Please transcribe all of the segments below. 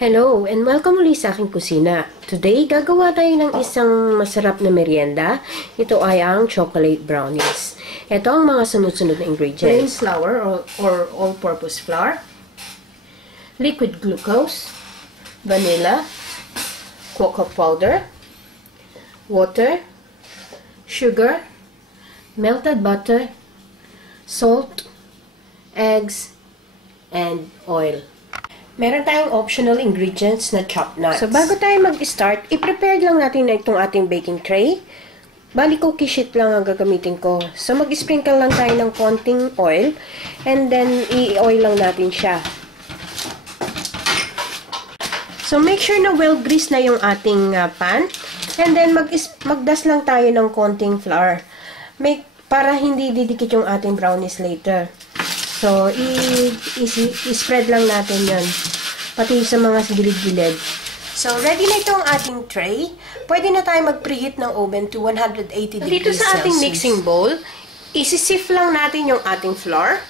Hello and welcome ulit sa aking kusina. Today, gagawa tayo ng isang masarap na merienda. Ito ay ang chocolate brownies. Ito ang mga sunod-sunod na ingredients. Plain flour or all-purpose flour, liquid glucose, vanilla, cocoa powder, water, sugar, melted butter, salt, eggs, and oil. Meron tayong optional ingredients na chopped nuts. So, bago tayo mag-start, i-prepare lang natin na itong ating baking tray. Bali, cookie sheet lang ang gagamitin ko. So, mag-sprinkle lang tayo ng konting oil. And then, i-oil lang natin siya. So, make sure na well-greased na yung ating pan. And then, mag-dust lang tayo ng konting flour. Para hindi didikit yung ating brownies later. So, i-spread lang natin yan. Pati sa mga gilid-gilid. So, ready na itong ating tray. Pwede na tayo mag-preheat ng oven to 180 degrees Celsius. Dito sa ating mixing bowl, isi-sift lang natin yung ating flour.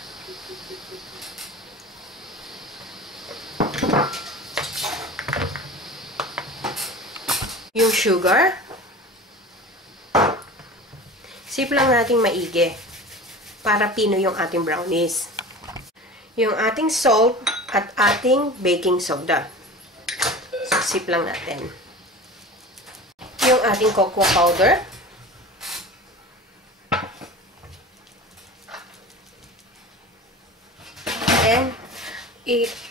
Yung sugar. Sift lang natin maigi. Para pino yung ating brownies. Yung ating salt at ating baking soda. So, sip lang natin. Yung ating cocoa powder. And,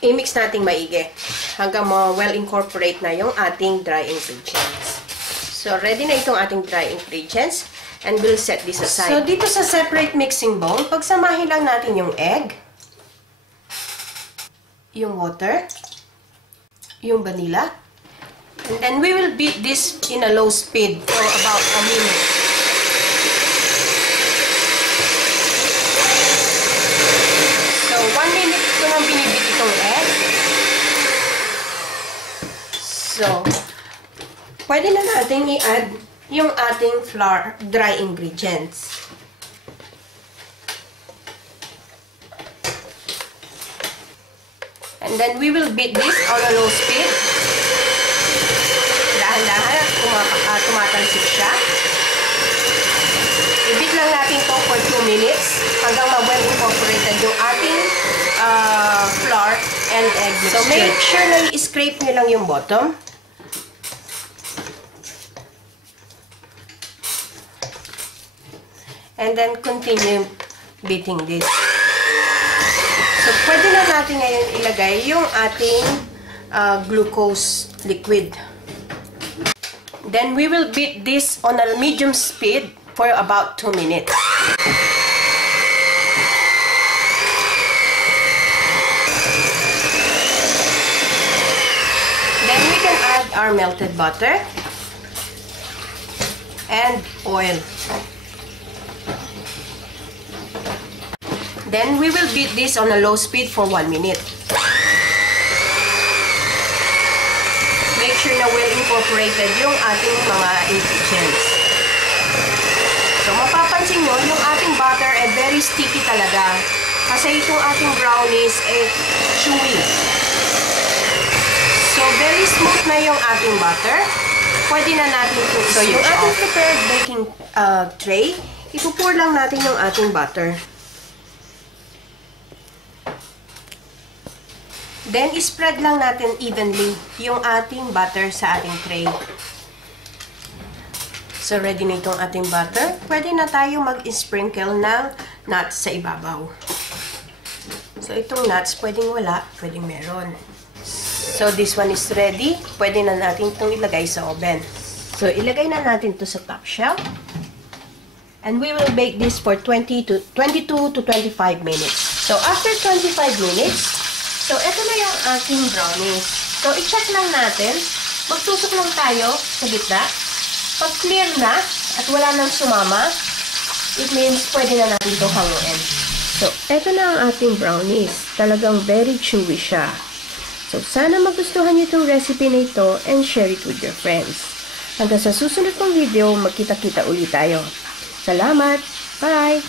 i-mix natin maigi. Hanggang well-incorporate na yung ating dry ingredients. So, ready na itong ating dry ingredients. And we'll set this aside. So, dito sa separate mixing bowl, pagsamahin lang natin yung egg, yung water, yung vanilla, and then we will beat this in a low speed for about a minute. So, 1 minute ko nang binibit itong egg. So, pwede na natin i-add yung ating flour, dry ingredients. And then we will beat this on a low speed. Dahan-dahan at tumatalsik siya. I-beat lang natin ito for 2 minutes hanggang ma-well incorporated yung ating flour and egg mixture. So make sure na i-scrape nyo lang yung bottom. And then continue beating this. So, pwede na natin ngayon ilagay yung ating glucose liquid. Then, we will beat this on a medium speed for about 2 minutes. Then, we can add our melted butter and oil. Then, we will beat this on a low speed for 1 minute. Make sure na well incorporated yung ating mga ingredients. So, mapapansin nyo, yung ating butter ay very sticky talaga. Kasi itong ating brownies ay chewy. So, very smooth na yung ating butter. Pwede na natin ito. So, yung ating prepared baking tray, ipupur lang natin yung ating butter. Then, spread lang natin evenly yung ating butter sa ating tray. So, ready na itong ating butter. Pwede na tayo mag-sprinkle ng nuts sa ibabaw. So, itong nuts, pwedeng wala, pwedeng meron. So, this one is ready. Pwede na natin itong ilagay sa oven. So, ilagay na natin ito sa top shelf. And we will bake this for 22 to 25 minutes. So, after 25 minutes, so, ito na yung ating brownies. So, i-check lang natin. Magtusok lang tayo sa gitna. Pag clear na at wala nang sumama, it means pwede na natin ito hanguin. So, ito na ang ating brownies. Talagang very chewy siya. So, sana magustuhan niyo itong recipe na ito and share it with your friends. Hanggang sa susunod kong video, magkita-kita ulit tayo. Salamat! Bye!